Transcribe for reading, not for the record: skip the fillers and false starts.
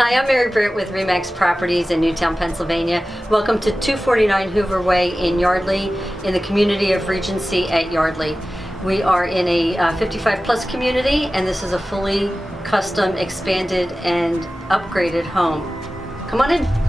Hi, I'm Mary Brandt with RE/MAX Properties in Newtown, Pennsylvania. Welcome to 249 Hoover Way in Yardley, in the community of Regency at Yardley. We are in a 55 plus community, and this is a fully custom, expanded, and upgraded home. Come on in.